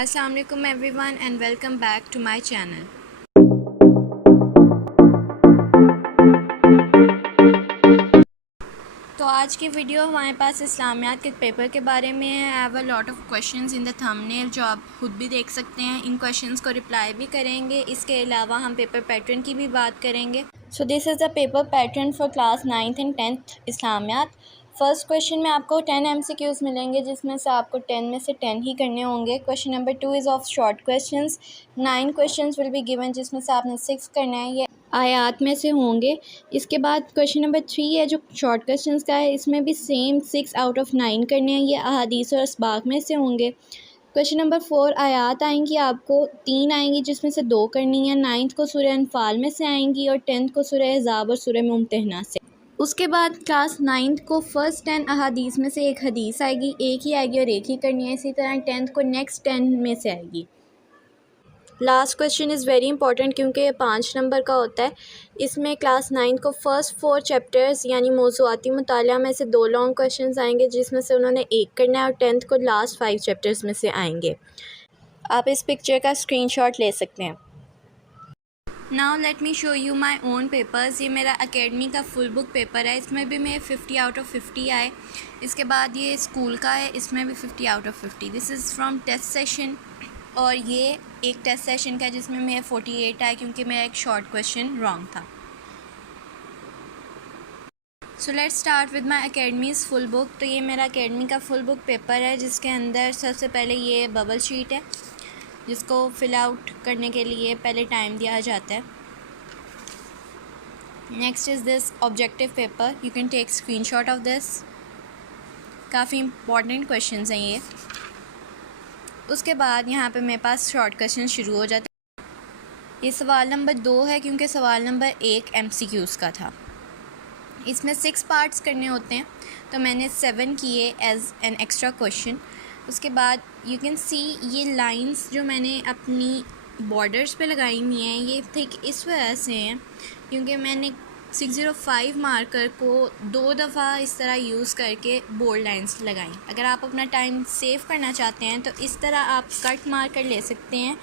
अस्सलाम वालेकुम everyone and welcome back to my channel. तो आज की वीडियो हमारे पास इस्लामियात के पेपर के बारे में है। I have a lot of questions in the thumbnail जो आप खुद भी देख सकते हैं। इन क्वेश्चंस को रिप्लाई भी करेंगे। इसके अलावा हम पेपर पैटर्न की भी बात करेंगे। So this is the paper pattern for class 9th and 10th Islamiat. First question में आपको 10 MCQs मिलेंगे, जिसमें से आपको 10 में से 10 ही करने होंगे। Question number 2 is of short questions. 9 questions will be given, जिसमें से आपने 6 करना है। ये आयात में से होंगे। इसके बाद क्वेश्चन नंबर 3 है जो शॉर्ट क्वेश्चंस का है, इसमें भी सेम 6 आउट ऑफ 9 करने हैं। ये अहादीस और असबाक में से होंगे। क्वेश्चन नंबर 4 आयात आएंगी, आपको 3 आएंगी जिसमें से 2 करनी है। 9th को सूरह अनफाल में से आएंगी और 10th को सूरह अहज़ाब और सूरह मुम्तहना से। उसके बाद क्लास 9th को फर्स्ट 10 अहादीस में से एक हदीस आएगी, एक ही आएगी और एक ही करनी है। इसी तरह 10th को नेक्स्ट 10 में से आएगी। Last question is very important क्योंकि ये 5 नंबर का होता है। इसमें क्लास 9 को फर्स्ट 4 चैप्टर्स यानी मौज़ूआती मुतालिया में से 2 लॉन्ग क्वेश्चंस आएंगे, जिसमें से उन्होंने एक करना है, और 10th को लास्ट 5 चैप्टर्स में से आएंगे। आप इस पिक्चर का स्क्रीनशॉट ले सकते हैं। Now let me show you my own papers. ये मेरा अकेडमी का फुल बुक पेपर है। इसमें भी मैं 50 आउट ऑफ 50 आए। इसके बाद ये स्कूल का है, इसमें भी 50 out of 50। This is from test session, और ये एक टेस्ट सेशन का जिसमें मेरे 48 आए क्योंकि मेरा एक शॉर्ट क्वेश्चन रॉन्ग था। So let's start with my academies full book. तो ये मेरा अकेडमी का फुल बुक पेपर है, जिसके अंदर सबसे पहले ये बबल शीट है, जिसको फिल आउट करने के लिए पहले टाइम दिया जाता है। Next is this objective paper, you can take screenshot of this. काफ़ी इंपॉर्टेंट क्वेश्चंस हैं ये। उसके बाद यहाँ पे मेरे पास शॉर्ट क्वेश्चन शुरू हो जाते हैं। ये सवाल नंबर 2 है क्योंकि सवाल नंबर 1 MCQs का था। इसमें 6 पार्ट्स करने होते हैं, तो मैंने 7 किए एज एन एक्स्ट्रा क्वेश्चन। उसके बाद यू कैन सी ये लाइंस जो मैंने अपनी बॉर्डर्स पे लगाई हुई हैं, ये ठीक इस वजह से हैं क्योंकि मैंने 605 मार्कर को 2 दफ़ा इस तरह यूज़ करके बोल्ड लाइंस लगाई। अगर आप अपना टाइम सेव करना चाहते हैं तो इस तरह आप कट मार्कर ले सकते हैं।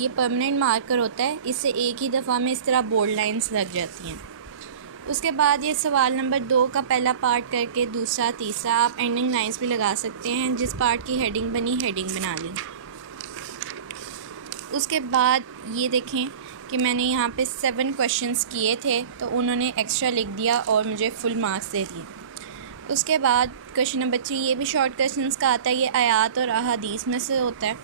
ये परमानेंट मार्कर होता है, इससे एक ही दफ़ा में इस तरह बोल्ड लाइंस लग जाती हैं। उसके बाद ये सवाल नंबर 2 का पहला पार्ट करके दूसरा तीसरा आप एंडिंग लाइंस भी लगा सकते हैं। जिस पार्ट की हेडिंग बनी, हेडिंग बना ली। उसके बाद ये देखें कि मैंने यहाँ पे 7 क्वेश्चंस किए थे, तो उन्होंने एक्स्ट्रा लिख दिया और मुझे फुल मार्क्स दे दिए। उसके बाद क्वेश्चन नंबर 3 ये भी शॉर्ट क्वेश्चंस का आता है। ये आयात और अहादीस में से होता है।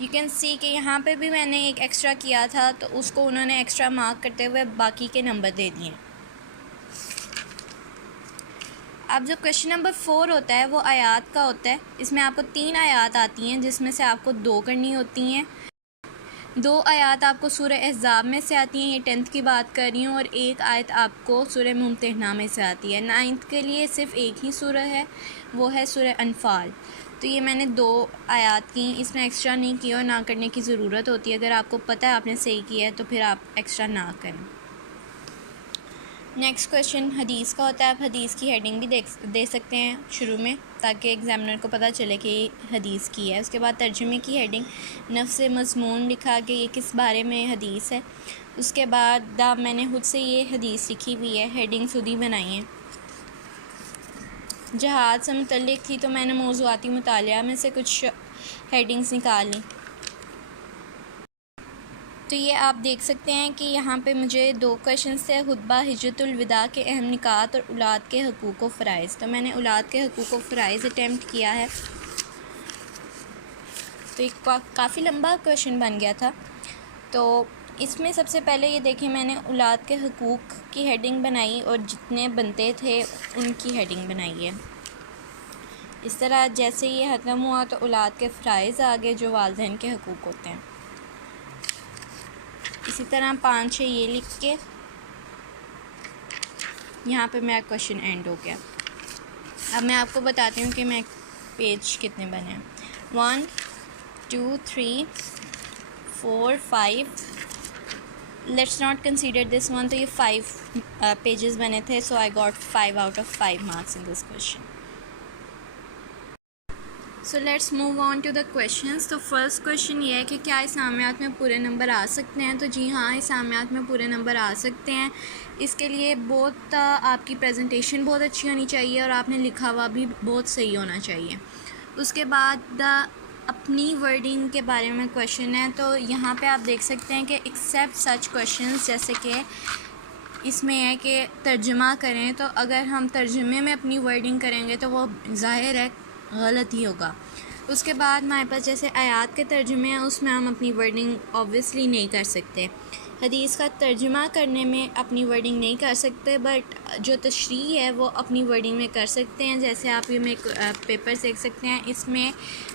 यू कैन सी कि यहाँ पे भी मैंने एक एक्स्ट्रा किया था, तो उसको उन्होंने एक्स्ट्रा मार्क करते हुए बाकी के नंबर दे दिए। अब जो क्वेश्चन नंबर 4 होता है वो आयात का होता है। इसमें आपको 3 आयात आती हैं, जिसमें से आपको 2 करनी होती हैं। 2 आयात आपको सूरह अहज़ाब में से आती हैं, ये 10th की बात कर रही हूँ, और एक आयत आपको सूरह मुम्तहना में से आती है। 9th के लिए सिर्फ़ एक ही सूरह है, वो है सूरह अनफाल। तो ये मैंने 2 आयात की, इसमें एक्स्ट्रा नहीं की और ना करने की ज़रूरत होती है। अगर आपको पता है आपने सही किया है तो फिर आप एक्स्ट्रा ना करें। नेक्स्ट क्वेश्चन हदीस का होता है। आप हदीस की हेडिंग भी दे सकते हैं शुरू में, ताकि एग्जामिनर को पता चले कि हदीस की है। उसके बाद तर्जुमे की हेडिंग, नफ्स मज़मून लिखा कि ये किस बारे में हदीस है। उसके बाद मैंने खुद से ये हदीस लिखी हुई है, हेडिंग खुद ही बनाई है। जहाद से मुतल्लिक थी, तो मैंने मौज़ूआती मुतालिया में से कुछ हेडिंग्स निकाल ली। तो ये आप देख सकते हैं कि यहाँ पे मुझे 2 क्वेश्चन थे, खुतबा हिज्जतुल विदा के अहम निकात और औलाद के हकूक़ व फ़राइज़। तो मैंने औलाद के हकूक़ व फ़राइज़ अटैम्प्ट किया है। तो एक काफ़ी लंबा क्वेश्चन बन गया था। तो इसमें सबसे पहले ये देखें, मैंने औलाद के हकूक़ की हेडिंग बनाई और जितने बनते थे उनकी हेडिंग बनाई है। इस तरह जैसे ये ख़त्म हुआ तो औलाद के फ़राइज़ आगे जो वालिदैन के हकूक़ होते हैं। इसी तरह 5-6 ये लिख के यहाँ पे मेरा क्वेश्चन एंड हो गया। अब मैं आपको बताती हूँ कि मैं पेज कितने बने हैं। 1 2 3 4 5 let's not consider this one, तो ये 5 पेजेस बने थे, so I got 5 out of 5 marks in this question. So let's move on to the questions. तो फर्स्ट क्वेश्चन ये है कि क्या इस्लामियात में पूरे नंबर आ सकते हैं? तो जी हाँ, इस्लामियात में पूरे नंबर आ सकते हैं। इसके लिए बहुत आपकी प्रेजेंटेशन बहुत अच्छी होनी चाहिए और आपने लिखा हुआ भी बहुत सही होना चाहिए। उसके बाद अपनी वर्डिंग के बारे में क्वेश्चन है, तो यहाँ पे आप देख सकते हैं कि एक्सेप्ट सच क्वेश्चंस, जैसे कि इसमें है कि तर्जुमा करें, तो अगर हम तर्जुमे में अपनी वर्डिंग करेंगे तो वो ज़ाहिर है गलत ही होगा। उसके बाद हमारे पास जैसे आयात के तर्जुमे हैं, उसमें हम अपनी वर्डिंग ऑब्वियसली नहीं कर सकते। हदीस का तर्जुमा करने में अपनी वर्डिंग नहीं कर सकते, बट जो तशरीह है वो अपनी वर्डिंग में कर सकते हैं। जैसे आप ये में पेपर देख सकते हैं, इसमें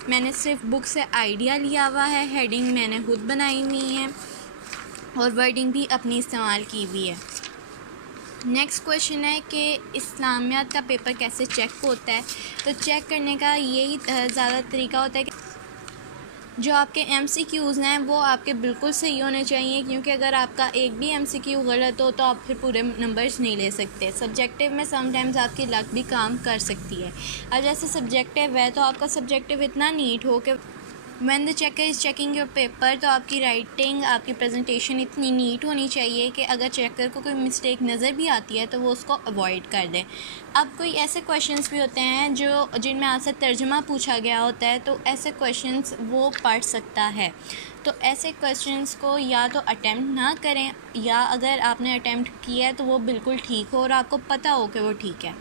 मैंने सिर्फ बुक से आइडिया लिया हुआ है, हेडिंग मैंने खुद बनाई हुई है और वर्डिंग भी अपनी इस्तेमाल की हुई है। नेक्स्ट क्वेश्चन है कि इस्लामियात का पेपर कैसे चेक होता है? तो चेक करने का यही ज़्यादा तरीका होता है कि जो आपके MCQs हैं वो आपके बिल्कुल सही होने चाहिए, क्योंकि अगर आपका एक भी MCQ गलत हो तो आप फिर पूरे नंबर्स नहीं ले सकते। सब्जेक्टिव में समटाइम्स आपकी लक भी काम कर सकती है। अब जैसे सब्जेक्टिव है तो आपका सब्जेक्टिव इतना नीट हो कि when the checker is checking your paper, तो आपकी राइटिंग, आपकी प्रेजेंटेशन इतनी नीट होनी चाहिए कि अगर चेकर को कोई मिस्टेक नज़र भी आती है तो वो उसको अवॉइड कर दें। अब कोई ऐसे क्वेश्चंस भी होते हैं जिनमें आपसे तर्जुमा पूछा गया होता है, तो ऐसे क्वेश्चंस वो पढ़ सकता है। तो ऐसे क्वेश्चंस को या तो अटेम्प्ट ना करें, या अगर आपने अटेम्प्ट किया है तो वो बिल्कुल ठीक हो और आपको पता हो कि वो ठीक है।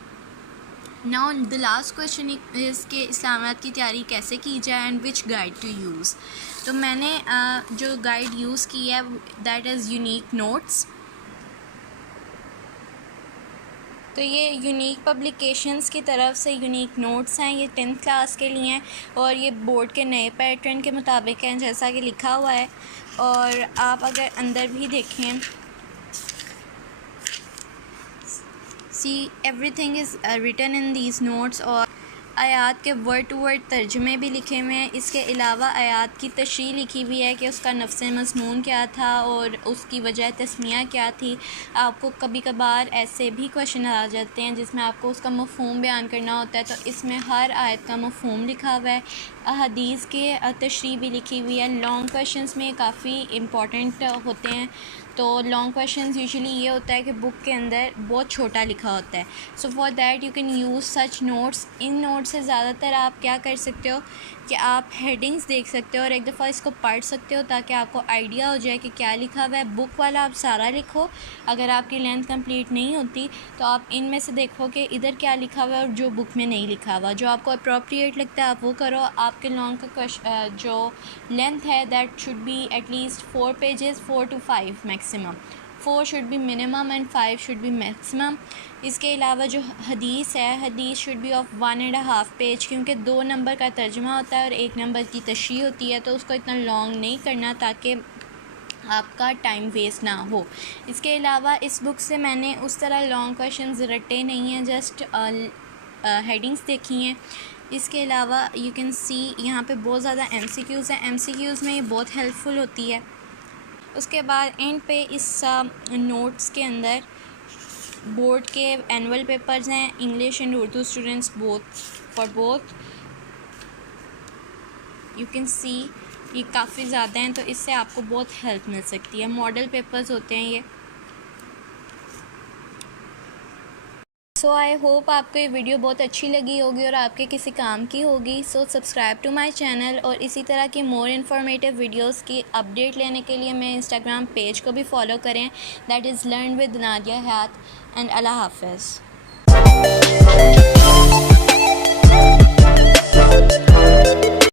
Now the last question is कि इस्लामियात की तैयारी कैसे की जाए and which guide to use. तो मैंने जो गाइड यूज़ की है दैट इज़ यूनिक नोट्स। तो ये यूनिक पब्लिकेशंस की तरफ से यूनिक नोट्स हैं, ये 10th क्लास के लिए हैं और ये बोर्ड के नए पैटर्न के मुताबिक हैं जैसा कि लिखा हुआ है। और आप अगर अंदर भी देखें, see everything is written in these notes, और आयात के वर्ड टू वर्ड तर्जुमे भी लिखे हुए हैं। इसके अलावा आयात की तशरीह लिखी हुई है कि उसका नफ्स मज़मून क्या था और उसकी वजह तस्मिया क्या थी। आपको कभी कभार ऐसे भी क्वेश्चन आ जाते हैं जिसमें आपको उसका मफ़हूम बयान करना होता है, तो इसमें हर आयत का मफ़हूम लिखा हुआ है। हदीस के तशरीह भी लिखी हुई है। लॉन्ग क्वेश्चंस में काफ़ी इम्पॉर्टेंट होते हैं। तो लॉन्ग क्वेश्चंस यूजुअली ये होता है कि बुक के अंदर बहुत छोटा लिखा होता है। So for that you can use such notes. In notes से ज़्यादातर आप क्या कर सकते हो कि आप हेडिंग्स देख सकते हो और एक दफ़ा इसको पढ़ सकते हो ताकि आपको आइडिया हो जाए कि क्या लिखा हुआ है। बुक वाला आप सारा लिखो, अगर आपकी लेंथ कंप्लीट नहीं होती तो आप इनमें से देखो कि इधर क्या लिखा हुआ है और जो बुक में नहीं लिखा हुआ, जो आपको अप्रोप्रिएट लगता है आप वो करो। आपके लॉन्ग का जो लेंथ है that should be at least 4 pages, 4 to 5 maximum. 4 should be minimum and 5 should be maximum. इसके अलावा जो हदीस है, हदीस शुड बी ऑफ 1.5 पेज, क्योंकि 2 नंबर का तर्जुमा होता है और 1 नंबर की तशरीह होती है, तो उसको इतना लॉन्ग नहीं करना ताकि आपका टाइम वेस्ट ना हो। इसके अलावा इस बुक से मैंने उस तरह लॉन्ग क्वेश्चंस रटे नहीं हैं, जस्ट हेडिंग्स देखी हैं। इसके अलावा यू कैन सी यहाँ पे बहुत ज़्यादा MCQs हैं। MCQs में ये बहुत हेल्पफुल होती है। उसके बाद एंड पे इस नोट्स के अंदर बोर्ड के एनुअल पेपर्स हैं, English and Urdu students for both. You can see ये काफ़ी ज़्यादा हैं, तो इससे आपको बहुत हेल्प मिल सकती है। मॉडल पेपर्स होते हैं ये। सो आई होप आपको ये वीडियो बहुत अच्छी लगी होगी और आपके किसी काम की होगी। So subscribe to my channel, और इसी तरह की मोर इन्फॉर्मेटिव वीडियोस की अपडेट लेने के लिए मेरे इंस्टाग्राम पेज को भी फॉलो करें, that is learn with Nadia Hayat. And अल्लाह हाफ़िज़।